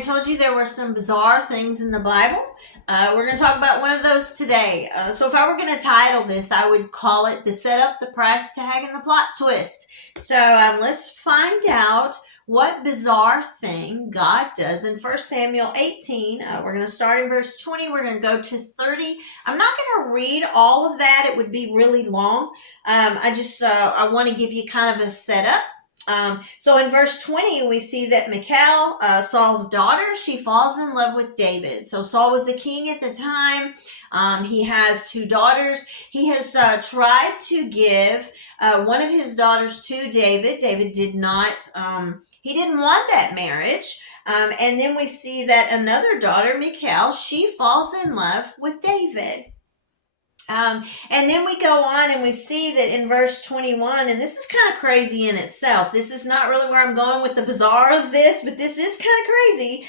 I told you there were some bizarre things in the Bible. We're going to talk about one of those today. So if I were going to title this, I would call it The Setup, the Price Tag, and the Plot Twist. So let's find out what bizarre thing God does in 1 Samuel 18. We're going to start in verse 20. We're going to go to 30. I'm not going to read all of that. It would be really long. I want to give you kind of a setup. So in verse 20, we see that Michal, Saul's daughter, she falls in love with David. So Saul was the king at the time. He has two daughters. He has tried to give one of his daughters to David. David did not, he didn't want that marriage. And then we see that another daughter, Michal, she falls in love with David. And then we go on and we see that in verse 21, and this is kind of crazy in itself. This is not really where I'm going with the bizarre of this, but this is kind of crazy.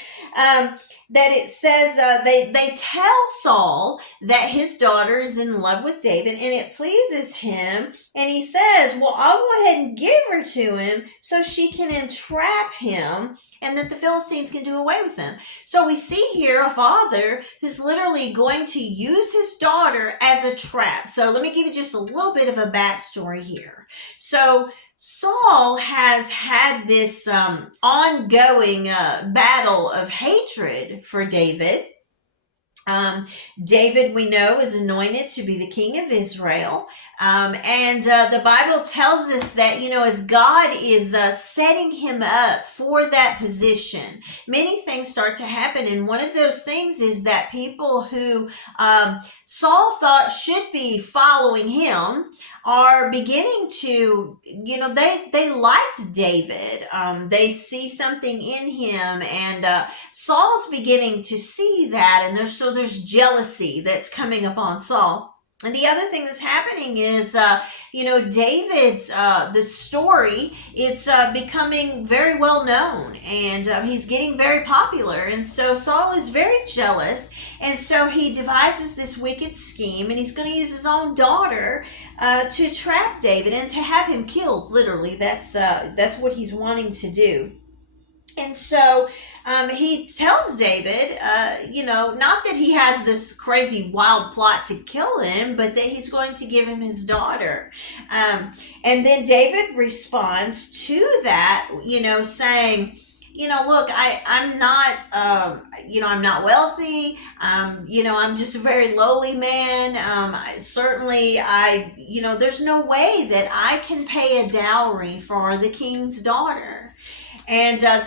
That it says they tell Saul that his daughter is in love with David and it pleases him. And he says, well, I'll go ahead and give her to him so she can entrap him and that the Philistines can do away with him. So we see here a father who's literally going to use his daughter as a trap. So let me give you just a little bit of a backstory here. So Saul has had this ongoing battle of hatred for David. David, we know, is anointed to be the king of Israel. And the Bible tells us that, as God is setting him up for that position, many things start to happen. And one of those things is that people who Saul thought should be following him are beginning to, they liked David. They see something in him, and Saul's beginning to see that, and there's jealousy that's coming upon Saul. And the other thing that's happening is, David's, the story, it's becoming very well known, and he's getting very popular. And so Saul is very jealous, and so he devises this wicked scheme, and he's going to use his own daughter to trap David and to have him killed, literally. That's what he's wanting to do. And so he tells David, not that he has this crazy wild plot to kill him, but that he's going to give him his daughter. And then David responds to that, saying, look, I'm not, I'm not wealthy. I'm just a very lowly man. There's no way that I can pay a dowry for the king's daughter. And then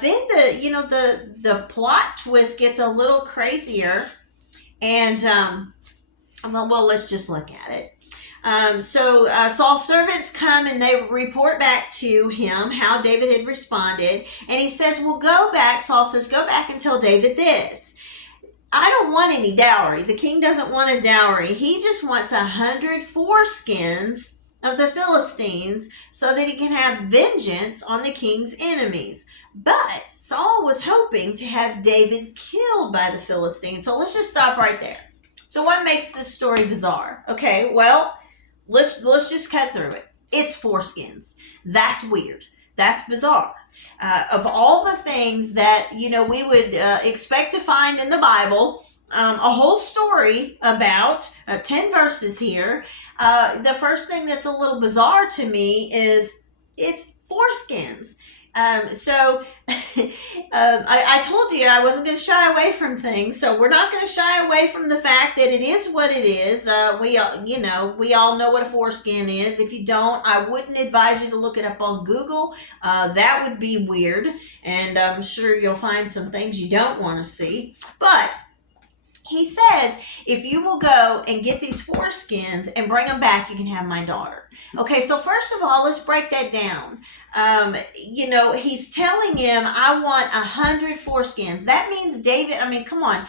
the plot twist gets a little crazier. And, let's just look at it. So Saul's servants come and they report back to him how David had responded. And he says, well, go back. Saul says, go back and tell David this. I don't want any dowry. The king doesn't want a dowry. He just wants 100 foreskins of the Philistines so that he can have vengeance on the king's enemies. But Saul was hoping to have David killed by the Philistines. So let's just stop right there. So what makes this story bizarre? Okay, well, let's just cut through it. It's foreskins. That's weird. That's bizarre. Of all the things that, we would expect to find in the Bible, a whole story about 10 verses here. The first thing that's a little bizarre to me is it's foreskins. I told you I wasn't going to shy away from things, so we're not going to shy away from the fact that it is what it is. We all know what a foreskin is. If you don't, I wouldn't advise you to look it up on Google. That would be weird, and I'm sure you'll find some things you don't want to see. But he says, if you will go and get these foreskins and bring them back, you can have my daughter. Okay, so first of all, let's break that down. He's telling him, I want 100 foreskins. That means David, come on.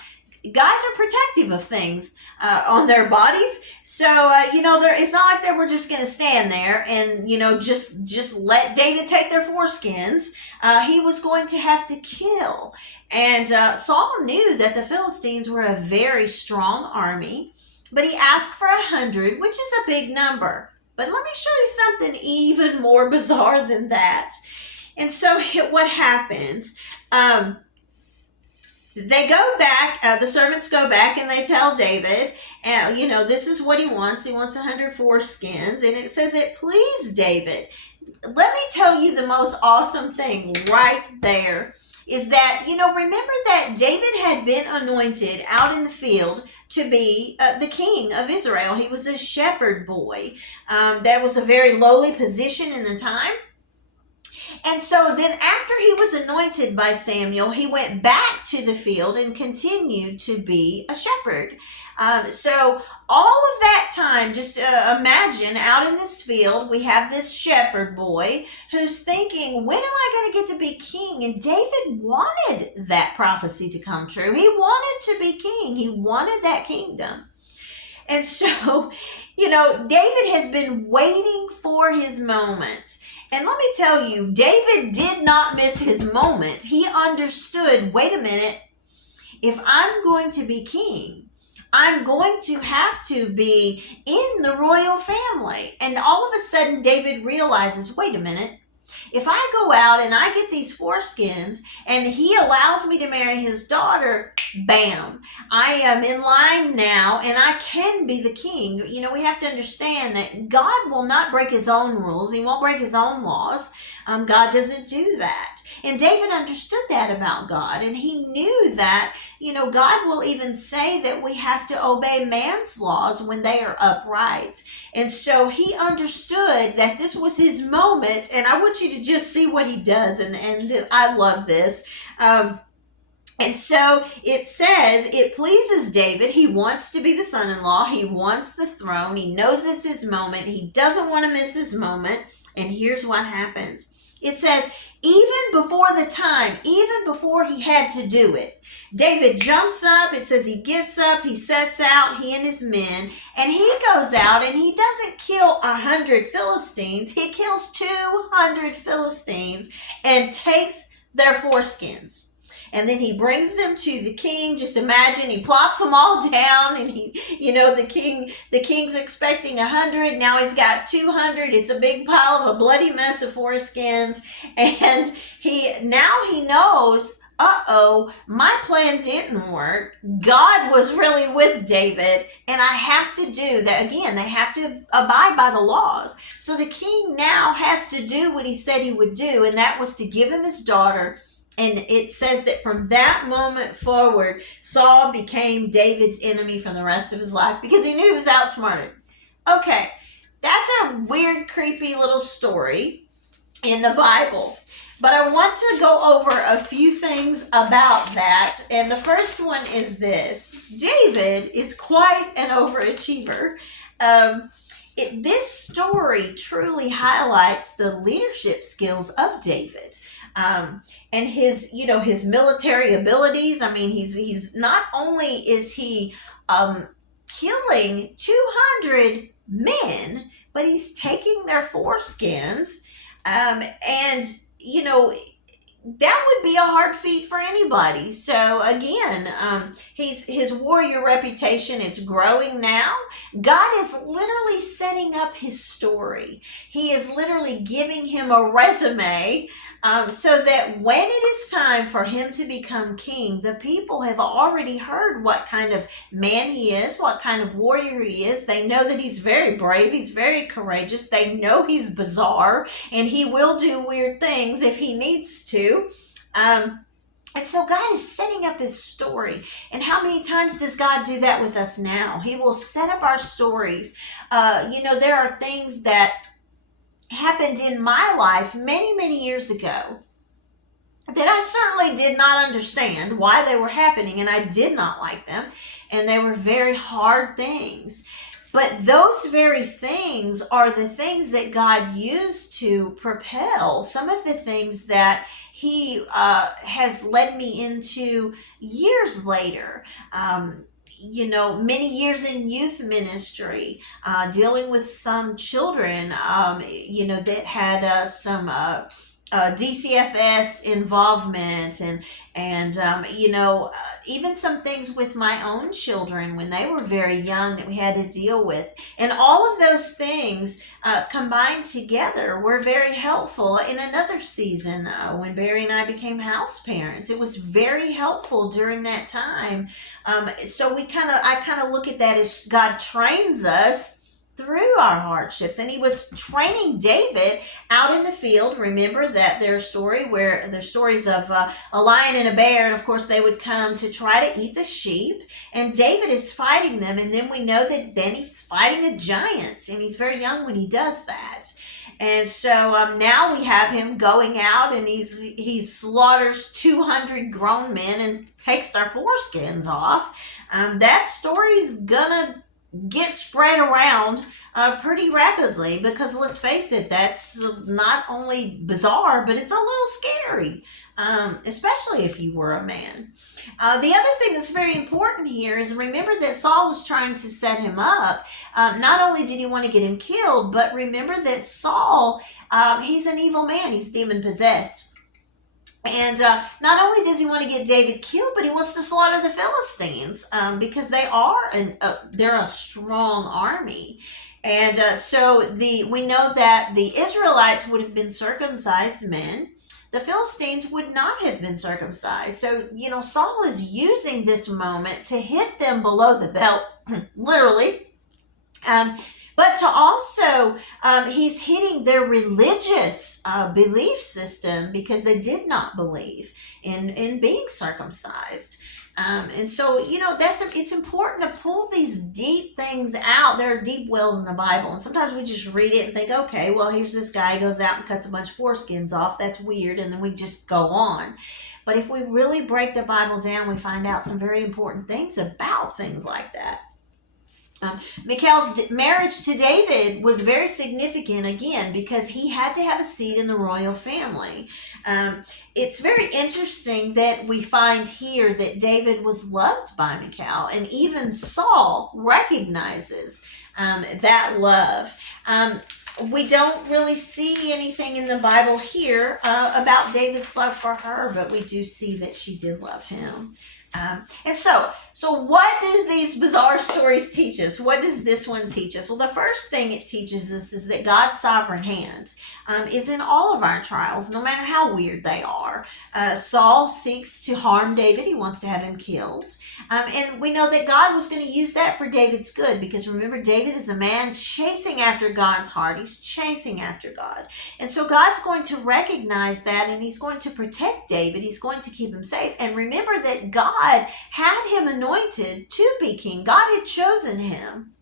Guys are protective of things on their bodies. So, it's not like they were just going to stand there and, just let David take their foreskins. He was going to have to kill. And Saul knew that the Philistines were a very strong army, but he asked for 100, which is a big number. But let me show you something even more bizarre than that. And so what happens? they go back, the servants go back and they tell David, this is what he wants. He wants 100 foreskins. And it says it pleased David. Let me tell you the most awesome thing right there is that, remember that David had been anointed out in the field to be the king of Israel. He was a shepherd boy. That was a very lowly position in the time. And so then after he was anointed by Samuel, he went back to the field and continued to be a shepherd. So all of that time, just imagine out in this field, we have this shepherd boy who's thinking, when am I going to get to be king? And David wanted that prophecy to come true. He wanted to be king. He wanted that kingdom. And so, David has been waiting for his moment. And let me tell you, David did not miss his moment. He understood, wait a minute, if I'm going to be king, I'm going to have to be in the royal family. And all of a sudden, David realizes, wait a minute, if I go out and I get these foreskins and he allows me to marry his daughter, bam, I am in line now and I can be the king. We have to understand that God will not break his own rules. He won't break his own laws. God doesn't do that. And David understood that about God. And he knew that, God will even say that we have to obey man's laws when they are upright. And so he understood that this was his moment. And I want you to just see what he does. And I love this. And so it says it pleases David. He wants to be the son-in-law. He wants the throne. He knows it's his moment. He doesn't want to miss his moment. And here's what happens. It says, even before the time, even before he had to do it, David jumps up. It says he gets up, he sets out, he and his men, and he goes out and he doesn't kill 100 Philistines. He kills 200 Philistines and takes their foreskins. And then he brings them to the king. Just imagine he plops them all down, and the king's expecting 100. Now he's got 200. It's a big pile of a bloody mess of foreskins, and he knows, my plan didn't work. God was really with David, and I have to do that again. They have to abide by the laws. So the king now has to do what he said he would do, and that was to give him his daughter. And it says that from that moment forward, Saul became David's enemy for the rest of his life because he knew he was outsmarted. Okay, that's a weird, creepy little story in the Bible. But I want to go over a few things about that. And the first one is this. David is quite an overachiever. This story truly highlights the leadership skills of David. And his military abilities. I mean, he's not only is he killing 200 men, but he's taking their foreskins. And that would be a hard feat for anybody. So again, his warrior reputation, it's growing now. God is literally setting up his story. He is literally giving him a resume so that when it is time for him to become king, the people have already heard what kind of man he is, what kind of warrior he is. They know that he's very brave. He's very courageous. They know he's bizarre, and he will do weird things if he needs to. And so God is setting up his story. And how many times does God do that with us now? He will set up our stories. There are things that happened in my life many, many years ago that I certainly did not understand why they were happening, and I did not like them. And they were very hard things. But those very things are the things that God used to propel some of the things that he has led me into years later. Many years in youth ministry, dealing with some children, that had some DCFS involvement, and even some things with my own children when they were very young that we had to deal with. And all of those things combined together were very helpful in another season when Barry and I became house parents. It was very helpful during that time. So I kind of look at that as God trains us through our hardships. And he was training David out in the field. Remember that there's stories of a lion and a bear, and of course they would come to try to eat the sheep, and David is fighting them. And then we know that then he's fighting a giant, and he's very young when he does that. And so now we have him going out, and he slaughters 200 grown men and takes their foreskins off. That story's gonna get spread around pretty rapidly, because let's face it, that's not only bizarre, but it's a little scary, especially if you were a man. The other thing that's very important here is remember that Saul was trying to set him up. Not only did he want to get him killed, but remember that Saul, he's an evil man. He's demon possessed. And not only does he want to get David killed, but he wants to slaughter the Philistines because they're a strong army. And so we know that the Israelites would have been circumcised men. The Philistines would not have been circumcised. So, Saul is using this moment to hit them below the belt, literally. But to also, he's hitting their religious belief system, because they did not believe in being circumcised. And so, it's important to pull these deep things out. There are deep wells in the Bible, and sometimes we just read it and think, okay, well, here's this guy goes out and cuts a bunch of foreskins off. That's weird, and then we just go on. But if we really break the Bible down, we find out some very important things about things like that. Michal's marriage to David was very significant, again, because he had to have a seat in the royal family. It's very interesting that we find here that David was loved by Michal, and even Saul recognizes that love. We don't really see anything in the Bible here about David's love for her, but we do see that she did love him. And so what do these bizarre stories teach us? What does this one teach us? Well, the first thing it teaches us is that God's sovereign hand is in all of our trials, no matter how weird they are. Saul seeks to harm David. He wants to have him killed. And we know that God was going to use that for David's good, because remember, David is a man chasing after God's heart. He's chasing after God. And so God's going to recognize that, and he's going to protect David. He's going to keep him safe. And remember that God had him anointed to be king. God had chosen him.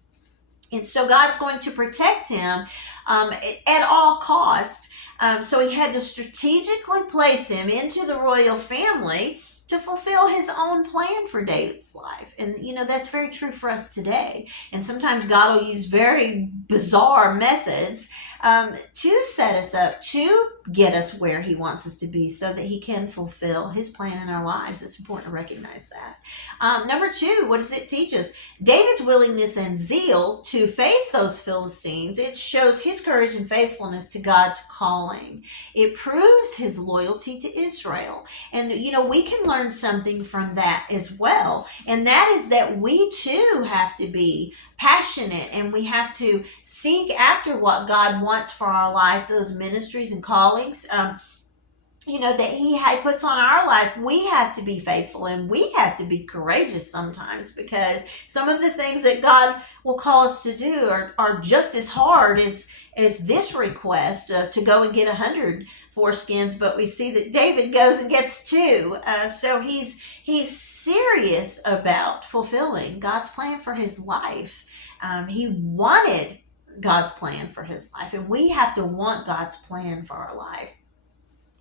And so God's going to protect him at all costs. So he had to strategically place him into the royal family to fulfill his own plan for David's life. And, that's very true for us today. And sometimes God will use very bizarre methods to set us up, to get us where he wants us to be, so that he can fulfill his plan in our lives. It's important to recognize that. Number two, what does it teach us? David's willingness and zeal to face those Philistines, it shows his courage and faithfulness to God's calling. It proves his loyalty to Israel. And, we can learn something from that as well. And that is that we too have to be passionate, and we have to seek after what God wants for our life, those ministries and callings, that he puts on our life. We have to be faithful, and we have to be courageous sometimes, because some of the things that God will call us to do are just as hard as this request to go and get 100 foreskins, but we see that David goes and gets 2. So he's serious about fulfilling God's plan for his life. He wanted God's plan for his life, and we have to want God's plan for our life.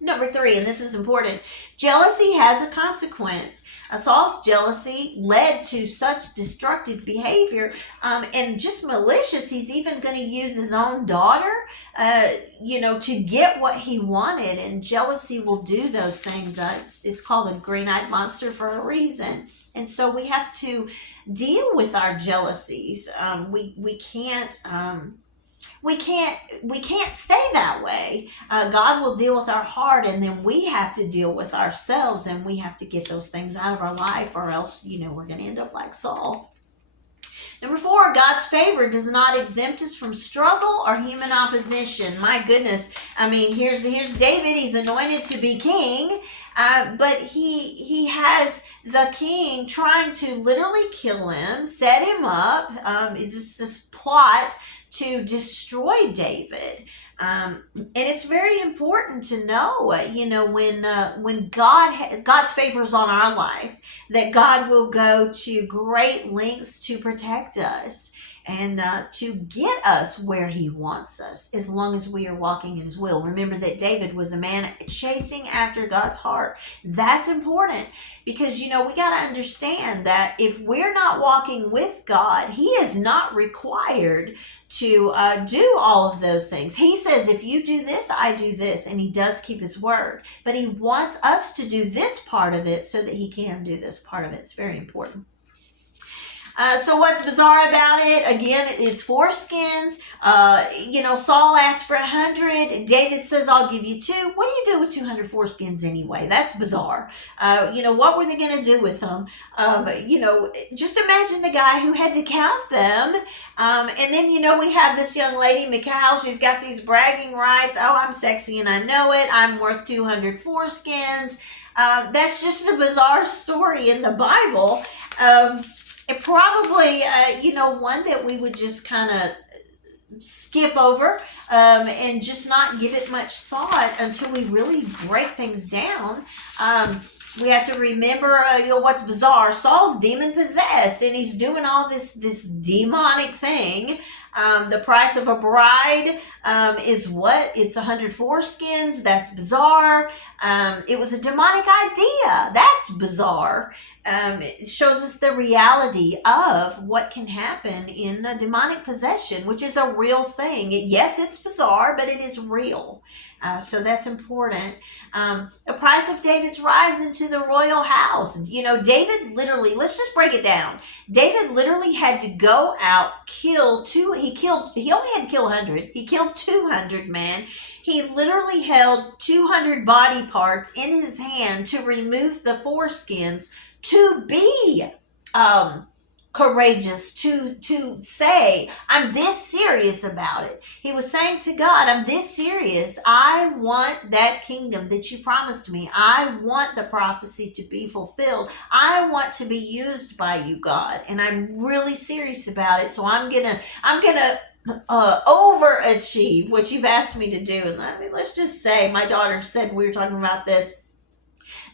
Number 3, and this is important, jealousy has a consequence. Saul's jealousy led to such destructive behavior and just malicious. He's even going to use his own daughter, to get what he wanted. And jealousy will do those things. It's called a green-eyed monster for a reason. And so we have to deal with our jealousies. We can't we can't stay that way. God will deal with our heart, and then we have to deal with ourselves, and we have to get those things out of our life, or else we're going to end up like Saul. Number 4, God's favor does not exempt us from struggle or human opposition. My goodness. I mean, here's David. He's anointed to be king, but he has the king trying to literally kill him, set him up. Is this plot to destroy David. And it's very important to know, when God's favor is on our life, that God will go to great lengths to protect us and to get us where he wants us, as long as we are walking in his will. Remember that David was a man chasing after God's heart. That's important, because we got to understand that if we're not walking with God, he is not required to do all of those things. He says, if you do this, I do this, and he does keep his word. But he wants us to do this part of it so that he can do this part of it. It's very important. So what's bizarre about it? Again, it's foreskins. Saul asked for 100. David says, I'll give you 2. What do you do with 200 foreskins anyway? That's bizarre. What were they going to do with them? Just imagine the guy who had to count them. And then, we have this young lady, Michal. She's got these bragging rights. Oh, I'm sexy and I know it. I'm worth 200 foreskins. That's just a bizarre story in the Bible. It probably, one that we would just kind of skip over and just not give it much thought until we really break things down. We have to remember, what's bizarre. Saul's demon possessed, and he's doing all this demonic thing. The price of a bride is what? It's 100 foreskins. That's bizarre. It was a demonic idea. That's bizarre. It shows us the reality of what can happen in a demonic possession, which is a real thing. Yes, it's bizarre, but it is real. So that's important. The price of David's rise into the royal house. David literally, let's just break it down. David literally had to go out, he only had to kill 100. He killed 200 men. He literally held 200 body parts in his hand to remove the foreskins, to be courageous, to say, I'm this serious about it. He was saying to God, I'm this serious. I want that kingdom that you promised me. I want the prophecy to be fulfilled. I want to be used by you, God, and I'm really serious about it. So I'm gonna overachieve what you've asked me to do. And let's just say, my daughter said, we were talking about this,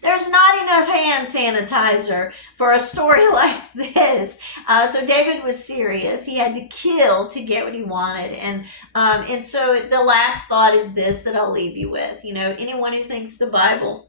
there's not enough hand sanitizer for a story like this. So David was serious. He had to kill to get what he wanted. And so the last thought is this that I'll leave you with. Anyone who thinks the Bible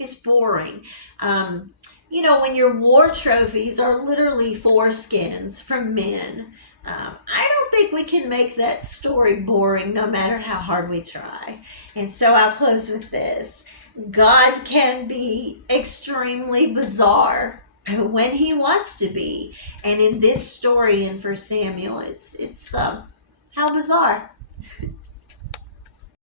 is boring, when your war trophies are literally foreskins from men, I don't think we can make that story boring no matter how hard we try. And so I'll close with this. God can be extremely bizarre when he wants to be. And in this story in 1 Samuel, it's how bizarre.